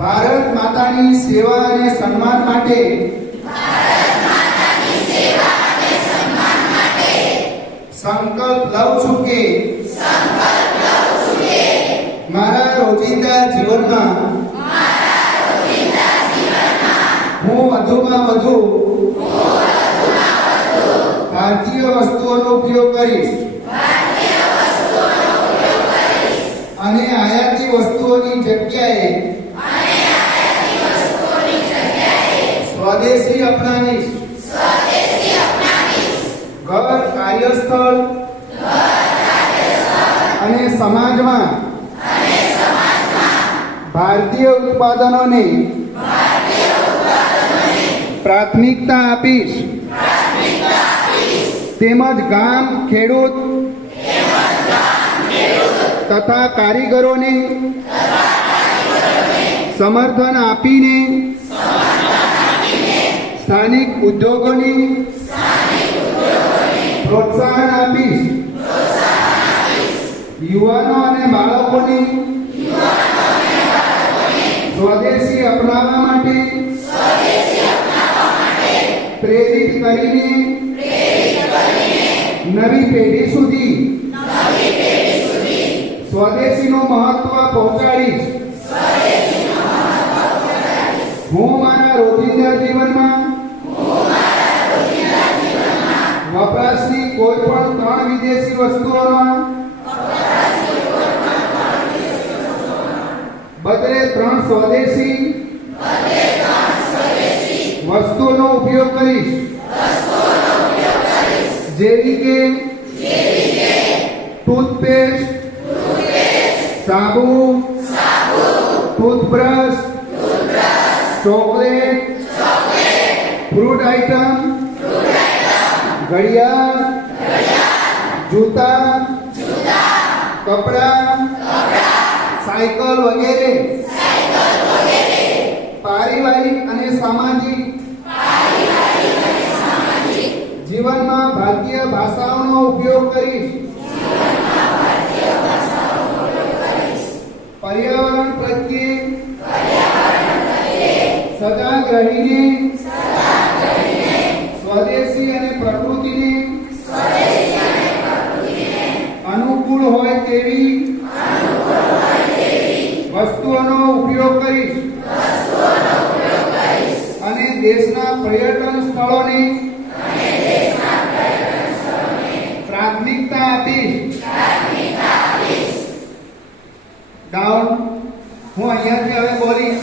ભારત માતાની સેવા અને સન્માન માટે સંકલ્પ લઉં છું કે મારા રોજિંદા જીવનમાં હું વધુમાં વધુ ભારતીય વસ્તુઓનો ઉપયોગ કરીશ અને આયાતી વસ્તુઓની જગ્યાએ સ્વદેશી અપનાવીશ. ઘર, કાર્યસ્થળ અને સમાજમાં ભારતીય ઉત્પાદનોને પ્રાથમિકતા આપીશ. તેમજ ગામ, ખેડૂત તથા કારીગરોને સમર્થન આપીને સ્થાનિક ઉદ્યોગોને પ્રોત્સાહન આપીશ. યુવાનો અને બાળકોને સ્વદેશી અપનાવવા માટે પ્રેરિત કરીને નવી પેઢી સુધી સ્વદેશીનું મહત્વ પહોંચાડીશ. હું મારા રોજિંદા જીવનમાં વપરાશની કોઈ પણ 3 વિદેશી વસ્તુઓના બદલે 3 સ્વદેશી વસ્તુઓનો ઉપયોગ કરીશ. જેવી કે ટૂથપેસ્ટ, સાબુ, ટૂથબ્રશ, ચોકલેટ, ફ્રૂટ આઇટમ, ઘડિયાળ, જૂતા, કપડાં, સાયકલ વગેરે. પારિવારિક અને સામાજિક જીવનમાં ભારતીય ભાષાઓનો ઉપયોગ કરીશ. પર્યાવરણ પ્રત્યે સજાગ રહીને સ્વદેશી અને પ્રકૃતિને અનુકૂળ હોય તેવી વસ્તુઓનો ઉપયોગ કરીશ અને દેશના પર્યટન સ્થળોને પ્રાથમિકતા આપીશ. ડાઉન. હું અહીંયાથી હવે બોલીશ.